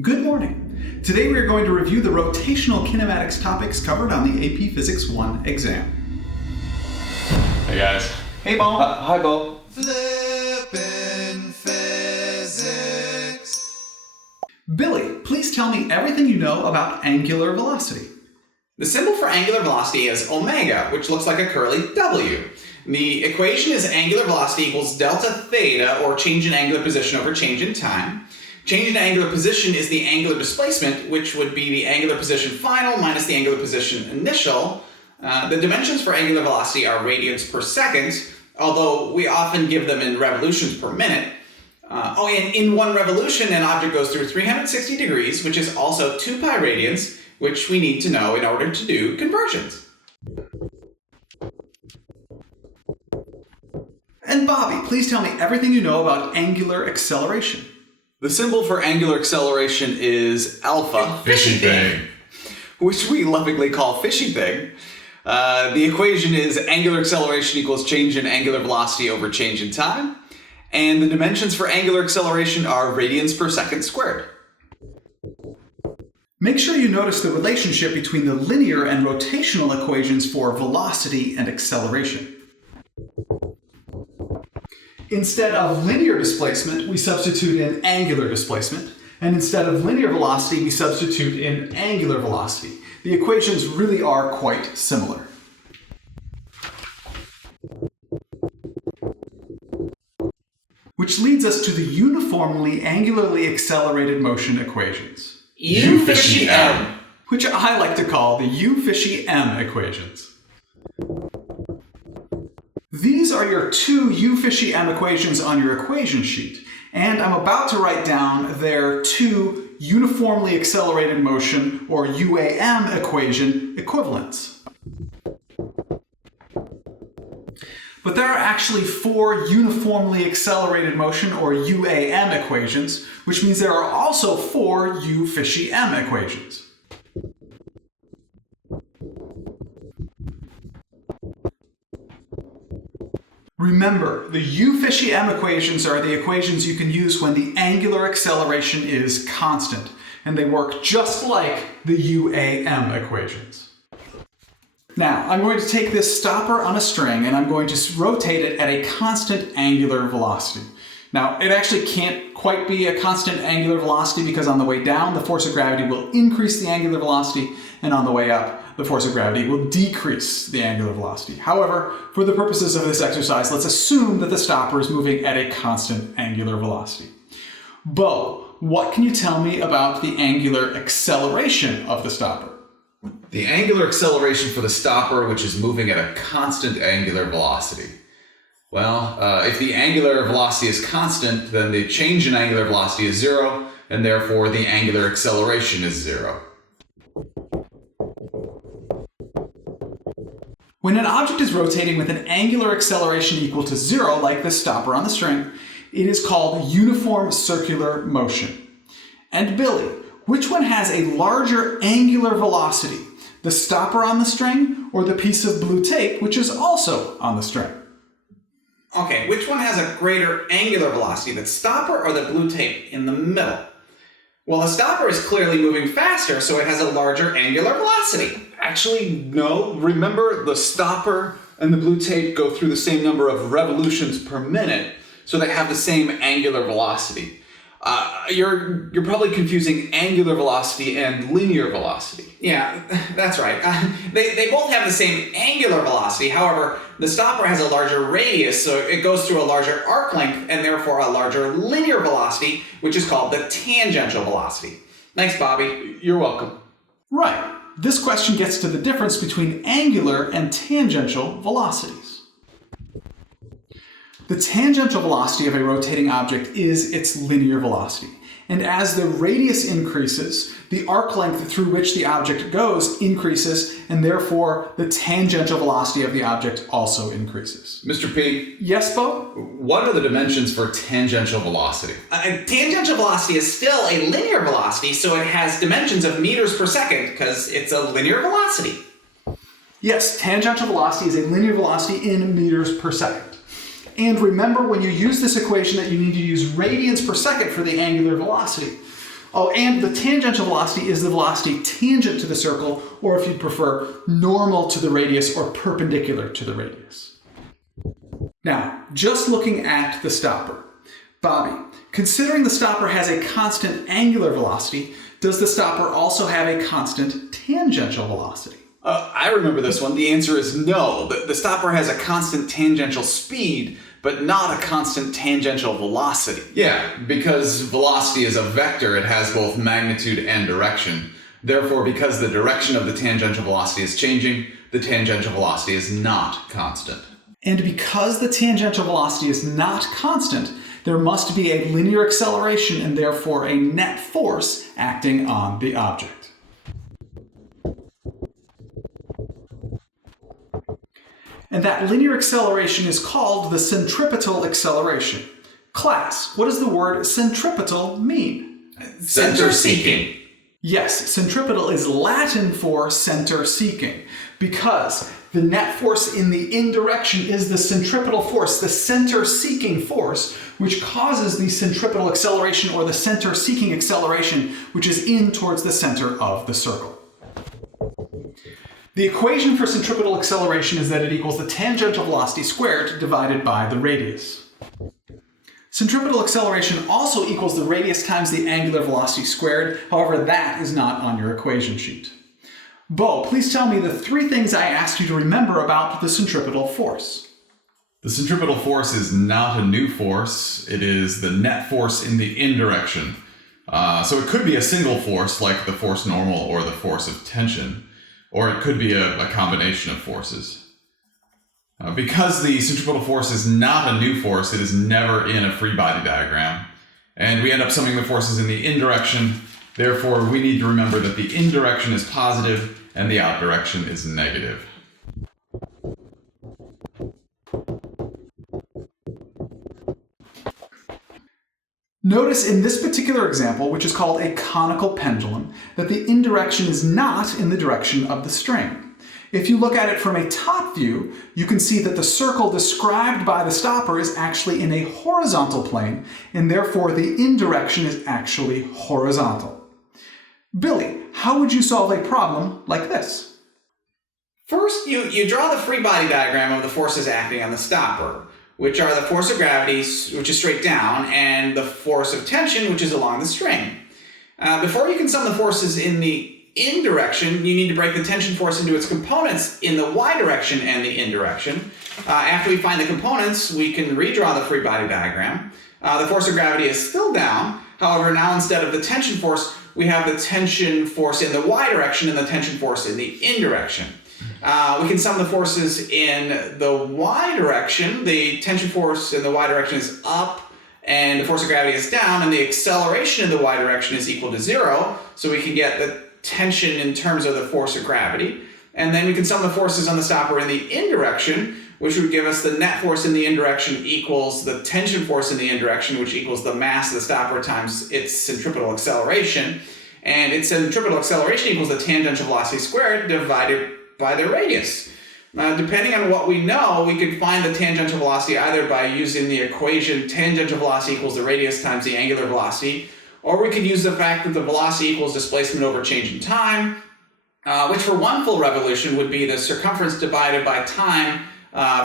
Good morning. Today we are going to review the rotational kinematics topics covered on the AP Physics 1 exam. Hey guys. Hey Bo. Hi Bo. Flippin' physics. Billy, please tell me everything you know about angular velocity. The symbol for angular velocity is omega, which looks like a curly W. The equation is angular velocity equals delta theta, or change in angular position over change in time. Change in angular position is the angular displacement, which would be the angular position final minus the angular position initial. The dimensions for angular velocity are radians per second, although we often give them in revolutions per minute. And in one revolution, an object goes through 360 degrees, which is also 2 pi radians, which we need to know in order to do conversions. And Bobby, please tell me everything you know about angular acceleration. The symbol for angular acceleration is alpha, Fishy thing. which we lovingly call fishy thing. The equation is angular acceleration equals change in angular velocity over change in time. And the dimensions for angular acceleration are radians per second squared. Make sure you notice the relationship between the linear and rotational equations for velocity and acceleration. Instead of linear displacement, we substitute in angular displacement. And instead of linear velocity, we substitute in angular velocity. The equations really are quite similar. Which leads us to the uniformly angularly accelerated motion equations. U fishy M. Which I like to call the U fishy M equations. These are your two U fishy M equations on your equation sheet, and I'm about to write down their two uniformly accelerated motion, or UAM equation, equivalents. But there are actually 4 uniformly accelerated motion, or UAM equations, which means there are also 4 U fishy M equations. Remember, the U fishy M equations are the equations you can use when the angular acceleration is constant, and they work just like the UAM equations. Now, I'm going to take this stopper on a string and I'm going to rotate it at a constant angular velocity. Now, it actually can't quite be a constant angular velocity because on the way down, the force of gravity will increase the angular velocity, and on the way up, the force of gravity will decrease the angular velocity. However, for the purposes of this exercise, let's assume that the stopper is moving at a constant angular velocity. Bo, what can you tell me about the angular acceleration of the stopper? The angular acceleration for the stopper, which is moving at a constant angular velocity. Well, if the angular velocity is constant, then the change in angular velocity is 0, and therefore the angular acceleration is 0. When an object is rotating with an angular acceleration equal to 0, like this stopper on the string, it is called uniform circular motion. And Billy, which one has a larger angular velocity? The stopper on the string, or the piece of blue tape, which is also on the string? Okay, which one has a greater angular velocity, the stopper or the blue tape in the middle? Well, the stopper is clearly moving faster, so it has a larger angular velocity. Actually, no. Remember, the stopper and the blue tape go through the same number of revolutions per minute, so they have the same angular velocity. You're probably confusing angular velocity and linear velocity. Yeah, that's right. They both have the same angular velocity. However, the stopper has a larger radius, so it goes through a larger arc length and therefore a larger linear velocity, which is called the tangential velocity. Thanks, Bobby. You're welcome. Right. This question gets to the difference between angular and tangential velocities. The tangential velocity of a rotating object is its linear velocity. And as the radius increases, the arc length through which the object goes increases, and therefore the tangential velocity of the object also increases. Mr. P. Yes, Bo? What are the dimensions for tangential velocity? Tangential velocity is still a linear velocity, so it has dimensions of meters per second because it's a linear velocity. Yes, tangential velocity is a linear velocity in meters per second. And remember, when you use this equation, that you need to use radians per second for the angular velocity. Oh, and the tangential velocity is the velocity tangent to the circle, or if you'd prefer, normal to the radius or perpendicular to the radius. Now, just looking at the stopper. Bobby, considering the stopper has a constant angular velocity, does the stopper also have a constant tangential velocity? I remember this one. The answer is no. The stopper has a constant tangential speed, but not a constant tangential velocity. Yeah, because velocity is a vector, it has both magnitude and direction. Therefore, because the direction of the tangential velocity is changing, the tangential velocity is not constant. And because the tangential velocity is not constant, there must be a linear acceleration and therefore a net force acting on the object. And that linear acceleration is called the centripetal acceleration. Class, what does the word centripetal mean? Center seeking. Yes, centripetal is Latin for center seeking, because the net force in the indirection is the centripetal force, the center seeking force, which causes the centripetal acceleration or the center seeking acceleration, which is in towards the center of the circle. The equation for centripetal acceleration is that it equals the tangential velocity squared divided by the radius. Centripetal acceleration also equals the radius times the angular velocity squared. However, that is not on your equation sheet. Bo, please tell me the 3 things I asked you to remember about the centripetal force. The centripetal force is not a new force. It is the net force in the indirection. So it could be a single force like the force normal or the force of tension, or it could be a combination of forces. Because the centripetal force is not a new force, it is never in a free body diagram. And we end up summing the forces in the indirection. Therefore, we need to remember that the indirection is positive and the out direction is negative. Notice in this particular example, which is called a conical pendulum, that the indirection is not in the direction of the string. If you look at it from a top view, you can see that the circle described by the stopper is actually in a horizontal plane, and therefore the indirection is actually horizontal. Billy, how would you solve a problem like this? First, you draw the free body diagram of the forces acting on the stopper, which are the force of gravity, which is straight down, and the force of tension, which is along the string. Before you can sum the forces in the indirection, you need to break the tension force into its components in the y direction and the indirection. After we find the components, we can redraw the free body diagram. The force of gravity is still down. However, now instead of the tension force, we have the tension force in the y direction and the tension force in the indirection. We can sum the forces in the y direction. The tension force in the y direction is up, and the force of gravity is down, and the acceleration in the y direction is equal to 0. So we can get the tension in terms of the force of gravity. And then we can sum the forces on the stopper in the indirection, which would give us the net force in the indirection equals the tension force in the indirection, which equals the mass of the stopper times its centripetal acceleration. And its centripetal acceleration equals the tangential velocity squared divided by the radius. Depending on what we know, we could find the tangential velocity either by using the equation tangential velocity equals the radius times the angular velocity, or we could use the fact that the velocity equals displacement over change in time, which for one full revolution would be the circumference divided by time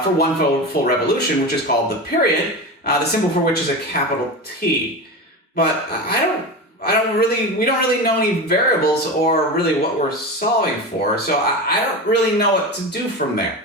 for one full revolution, which is called the period, the symbol for which is a capital T. But we don't really know any variables or really what we're solving for, so I don't really know what to do from there.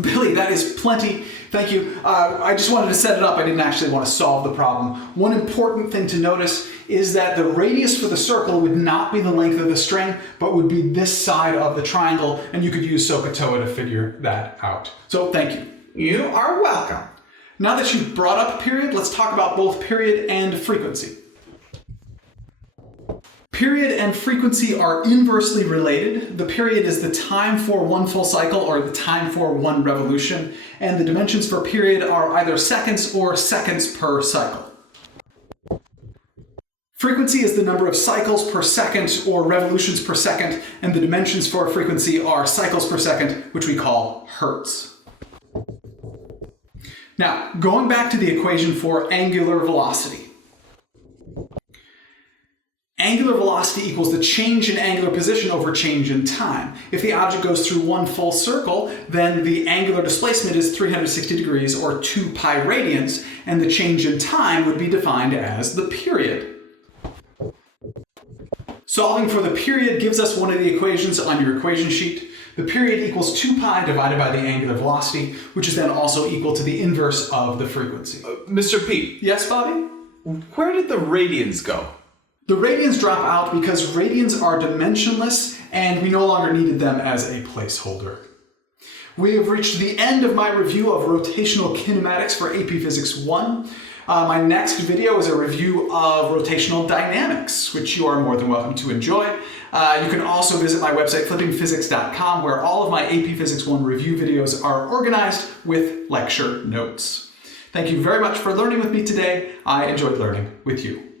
Billy, that is plenty. Thank you. I just wanted to set it up. I didn't actually want to solve the problem. One important thing to notice is that the radius for the circle would not be the length of the string, but would be this side of the triangle, and you could use SOHCAHTOA to figure that out. So thank you. You are welcome. Now that you've brought up period, let's talk about both period and frequency. Period and frequency are inversely related. The period is the time for one full cycle or the time for one revolution, and the dimensions for period are either seconds or seconds per cycle. Frequency is the number of cycles per second or revolutions per second, and the dimensions for a frequency are cycles per second, which we call hertz. Now, going back to the equation for angular velocity. Angular velocity equals the change in angular position over change in time. If the object goes through one full circle, then the angular displacement is 360 degrees or 2 pi radians, and the change in time would be defined as the period. Solving for the period gives us one of the equations on your equation sheet. The period equals 2 pi divided by the angular velocity, which is then also equal to the inverse of the frequency. Mr. Pete, Yes, Bobby? where did the radians go? The radians drop out because radians are dimensionless and we no longer needed them as a placeholder. We have reached the end of my review of rotational kinematics for AP Physics 1. My next video is a review of rotational dynamics, which you are more than welcome to enjoy. You can also visit my website, flippingphysics.com, where all of my AP Physics 1 review videos are organized with lecture notes. Thank you very much for learning with me today. I enjoyed learning with you.